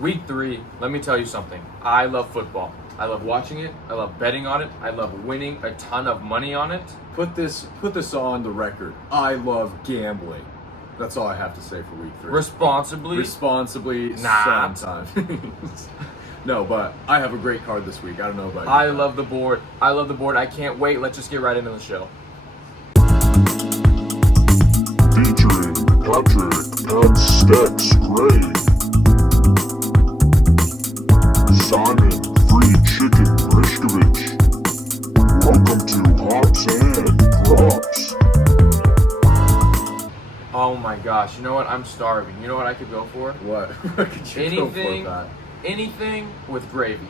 Week 3, let me tell you something. I love football. I love watching it. I love betting on it. I love winning a ton of money on it. Put this on the record. I love gambling. That's all I have to say for week 3. Responsibly, Nah. sometimes. No, but I have a great card this week. I don't know about you. I love the board. I can't wait. Let's just get right into the show. Featuring Patrick and Stex Gray, Simon Free Chicken Brishkovich. Welcome to Hops and Props. Oh my gosh. You know what? I'm starving. You know what I could go for? What? What could you go for with that? Anything with gravy.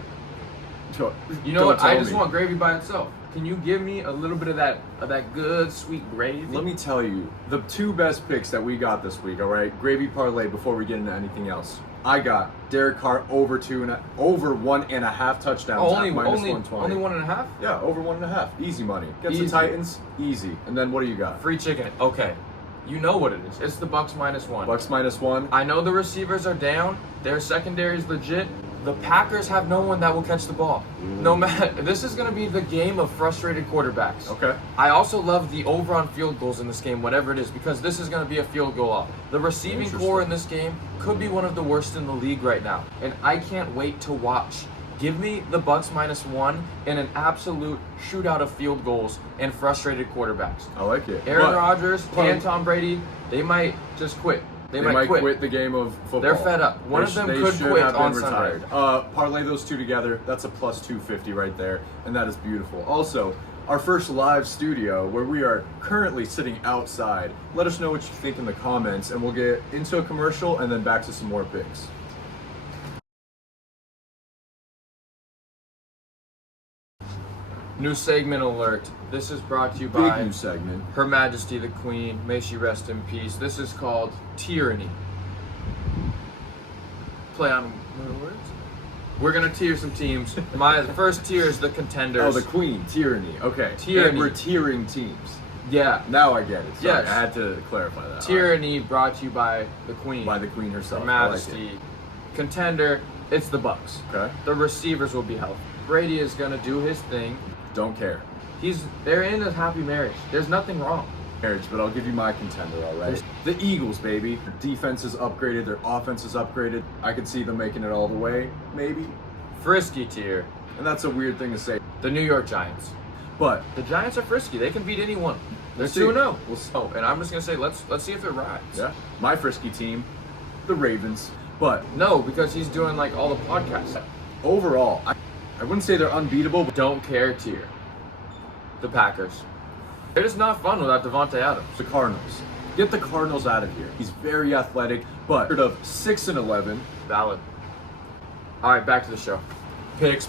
Don't- You know don't what? I tell just me. want gravy by itself. Can you give me a little bit of that good sweet gravy? Let me tell you, the 2 best picks that we got this week, all right? Gravy parlay before we get into anything else. I got Derek Carr over 1.5 touchdowns only at minus 120. only 1.5? Yeah, over 1.5. Easy money. Against Easy. the Titans, easy. And then what do you got? Free chicken. Okay. You know what it is. It's the Bucks -1. Bucks -1. I know the receivers are down. Their secondary is legit. The Packers have no one that will catch the ball. No matter. This is going to be the game of frustrated quarterbacks. Okay. I also love the over on field goals in this game, whatever it is, because this is going to be a field goal off. The receiving core in this game could be one of the worst in the league right now, and I can't wait to watch. Give me the Bucks -1 and an absolute shootout of field goals and frustrated quarterbacks. I like it. Aaron But Rodgers and Tom Brady, they might just quit. They might quit. the game of football. They're fed up. One of them They could should quit have been on Sunday. retired. Parlay those 2 together. That's a plus 250 right there, and that is beautiful. Also, our first live studio where we are currently sitting outside. Let us know what you think in the comments, and we'll get into a commercial and then back to some more picks. New segment alert. This is brought to you Big by new segment. Her Majesty the Queen. May she rest in peace. This is called Tyranny. Play on words. We're gonna tier some teams. My first tier is the contenders. Oh, the Queen, tyranny. Okay. Tyranny. And we're tiering teams. Yeah. Now I get it. Sorry, Yes. I had to clarify that. Tyranny brought to you by the Queen. By the Queen Her herself. I like Majesty. it. Contender. It's the Bucks. Okay. The receivers will be healthy. Brady is gonna do his thing. Don't care. They're in a happy marriage. There's nothing wrong. Marriage, but I'll give you my contender, all right? The Eagles, baby. Their defense is upgraded, their offense is upgraded. I could see them making it all the way, maybe. Frisky tier. And that's a weird thing to say. The New York Giants. But The Giants are frisky. They can beat anyone. They're We'll see. 2-0. We'll see. Oh, and I'm just gonna say let's see if it rides. yeah, my frisky team, the Ravens. But No, because he's doing like all the podcasts. overall, I wouldn't say they're unbeatable, but Don't care tier. The Packers. They're just not fun without Devontae Adams. the Cardinals. Get the Cardinals out of here. He's very athletic, but of 6-11. Valid. All right, back to the show. Picks.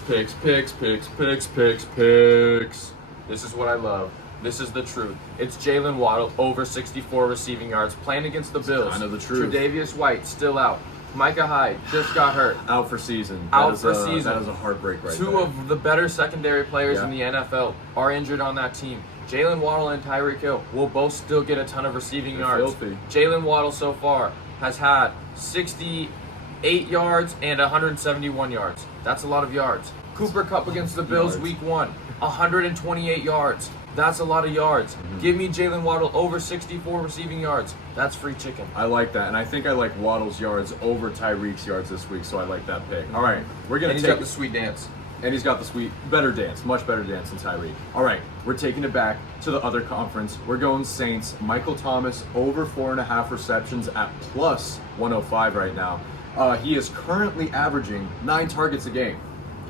This is what I love. This is the truth. It's Jalen Waddle over 64 receiving yards playing against the Bills. kind of the truth. Tre'Davious White still out. Micah Hyde just got hurt. Out for season. Out That is for season. That is a heartbreak right Two there. of the better secondary players Yeah. in the NFL are injured on that team. Jalen Waddle and Tyreek Hill will both still get a ton of receiving They're yards. filthy. Jalen Waddle so far has had 68 yards and 171 yards. That's a lot of yards. Cooper Kupp against the Bills Yards. week 1, 128 yards. That's a lot of yards. Mm-hmm. Give me Jalen Waddle over 64 receiving yards. That's free chicken. I like that, and I think I like Waddle's yards over Tyreek's yards this week, so I like that pick. All right, we're gonna And he's take got the sweet dance. and he's got the sweet, better dance, much better dance than Tyreek. All right, we're taking it back to the other conference. We're going Saints. Michael Thomas over 4.5 receptions at plus 105 right now. He is currently averaging 9 targets a game.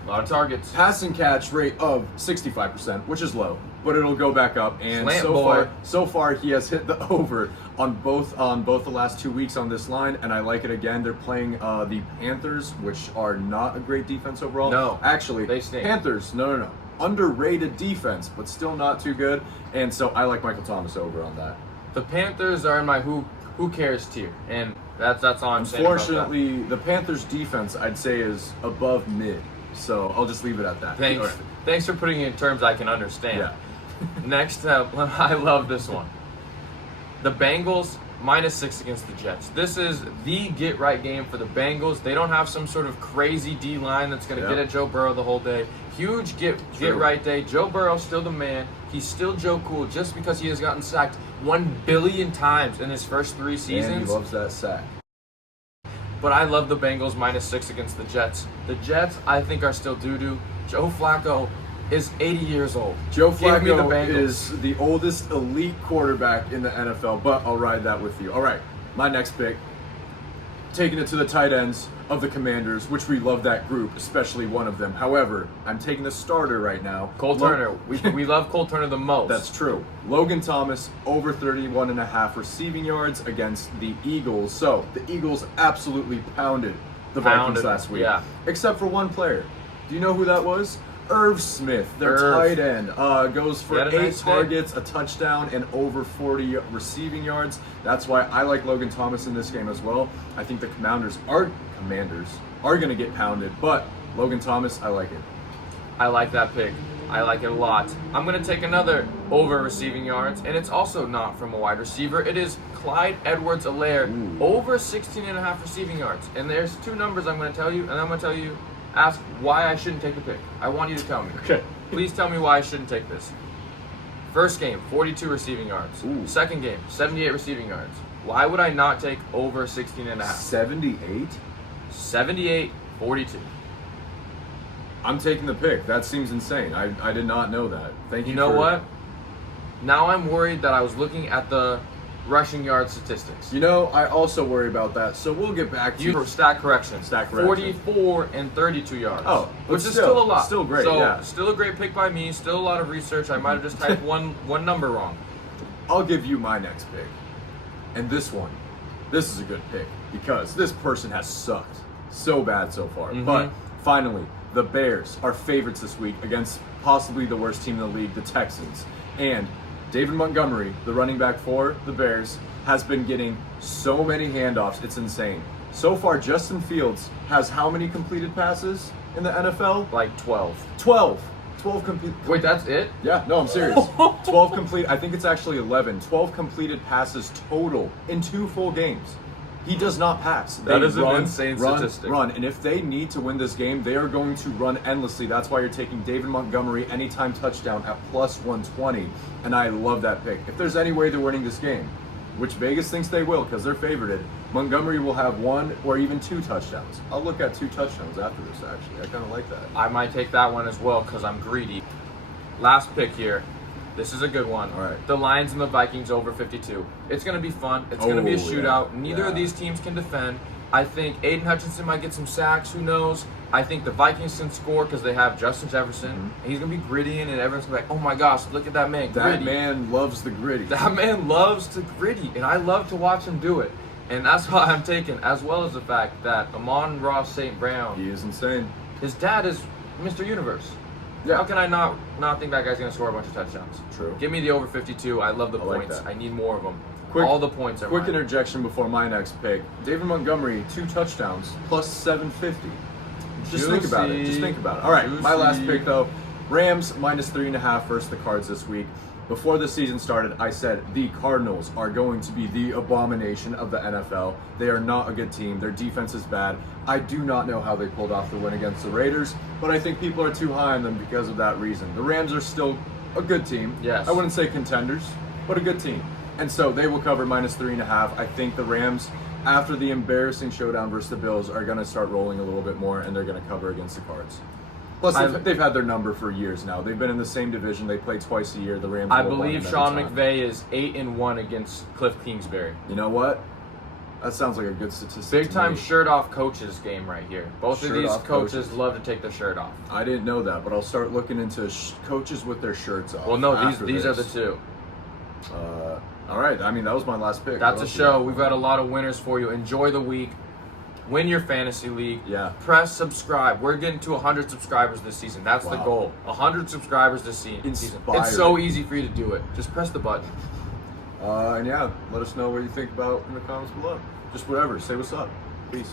A lot of targets. Passing catch rate of 65%, which is low, but it'll go back up. And Slant boy. so far he has hit the over on both the last 2 weeks on this line, and I like it again. They're playing the Panthers, which are not a great defense overall. No, actually, they stink. Panthers, no, underrated defense, but still not too good. And so I like Michael Thomas over on that. The Panthers are in my who cares tier, and that's all I'm saying about that. Unfortunately, the Panthers defense I'd say is above mid, so I'll just leave it at that. Thanks for putting it in terms I can understand. Yeah. Next up, I love this one. The Bengals -6 against the Jets. This is the get-right game for the Bengals. They don't have some sort of crazy D-line that's going to get at Joe Burrow the whole day. Huge get-right day. Joe Burrow's still the man. He's still Joe Cool just because he has gotten sacked 1 billion times in his first 3 seasons. And he loves that sack. But I love the Bengals -6 against the Jets. The Jets, I think, are still doo-doo. Joe Flacco is 80 years old. Joe Give me the Flacco Bengals. is the oldest elite quarterback in the NFL, but I'll ride that with you. All right, my next pick, taking it to the tight ends of the Commanders, which we love that group, especially one of them. However, I'm taking the starter right now. Cole Turner. We love Cole Turner the most. That's true. Logan Thomas, over 31.5 receiving yards against the Eagles. So, the Eagles absolutely pounded the Vikings last week. Yeah. Except for one player. Do you know who that was? Irv Smith, their tight end, goes for He had a 8 nice day. targets, a touchdown, and over 40 receiving yards. That's why I like Logan Thomas in this game as well. I think the Commanders are going to get pounded, but Logan Thomas, I like it. I like that pick. I like it a lot. I'm going to take another over receiving yards, and it's also not from a wide receiver. It is Clyde Edwards-Helaire, over 16.5 receiving yards. And there's 2 numbers I'm going to tell you, and I'm going to tell you, ask why I shouldn't take the pick. I want you to tell me. Okay. Please tell me why I shouldn't take this. First game, 42 receiving yards. Ooh. Second game, 78 receiving yards. Why would I not take over 16.5? 78? 78, 42. I'm taking the pick. That seems insane. I did not know that. Thank you. You know what? Now I'm worried that I was looking at the rushing yard statistics. You know, I also worry about that. So we'll get back to You stat correction. Stat correction. 44 and 32 yards. Oh, but which is still a lot. still great, So yeah. still a great pick by me. Still a lot of research. I might have just typed one number wrong. I'll give you my next pick. And this is a good pick because this person has sucked so bad so far. Mhm. But finally, the Bears are favorites this week against possibly the worst team in the league, the Texans. And David Montgomery, the running back for the Bears, has been getting so many handoffs. It's insane. So far, Justin Fields has how many completed passes in the NFL? Like 12. 12. 12 complete. Wait, that's it? Yeah, no, I'm serious. 12 complete. I think it's actually 11. 12 completed passes total in 2 full games. He does not pass. That They is an insane statistic. Run. And if they need to win this game, they are going to run endlessly. That's why you're taking David Montgomery anytime touchdown at plus 120. And I love that pick. If there's any way they're winning this game, which Vegas thinks they will because they're favorited, Montgomery will have 1 or even 2 touchdowns. I'll look at 2 touchdowns after this, actually. I kind of like that. I might take that one as well because I'm greedy. Last pick here. This is a good one. All right. The Lions and the Vikings over 52. It's going to be fun. It's going to be a Oh, shootout. yeah. Neither of Yeah. these teams can defend. I think Aiden Hutchinson might get some sacks. Who knows? I think the Vikings can score because they have Justin Jefferson. And he's going to be gritty, and everyone's going to be like, oh my gosh, look at that man. That Gritty. man loves the gritty. That man loves to gritty, and I love to watch him do it. And that's why I'm taking, as well as the fact that Amon-Ra St. Brown, He is insane. his dad is Mr. Universe. Yeah. How can I not think that guy's going to score a bunch of touchdowns? True. Give me the over 52. I love the I like points. that. I need more of them. Quick- All the points are Quick mine. interjection before my next pick. David Montgomery, 2 touchdowns, plus 750. Just think about it. Just think about it. All right, my last Juicy. pick though. Rams minus 3.5 versus the Cards this week. Before the season started, I said the Cardinals are going to be the abomination of the NFL. They are not a good team. Their defense is bad. I do not know how they pulled off the win against the Raiders, but I think people are too high on them because of that reason. The Rams are still a good team. Yes. I wouldn't say contenders, but a good team. And so they will cover minus 3.5. I think the Rams, after the embarrassing showdown versus the Bills, are going to start rolling a little bit more, and they're going to cover against the Cards. Plus, they've had their number for years now. They've been in the same division. They play twice a year. The Rams. I will believe win Sean every time. McVay is 8-1 against Cliff Kingsbury. You know what? That sounds like a good statistic. Big to time me. shirt off coaches game right here. Both of Shirt these off coaches coaches. love to take their shirt off. I didn't know that, but I'll start looking into coaches with their shirts off. Well, no, after these are the this. 2. All right. I mean, that was my last pick. That's What a else you show. got? We've got a lot of winners for you. Enjoy the week. Win your fantasy league. Yeah. Press subscribe. We're getting to 100 subscribers this season. That's the Wow. goal. 100 subscribers this season. Inspiring. It's so easy for you to do it. Just press the button. And yeah, let us know what you think about in the comments below. Just whatever. Say what's up. Peace.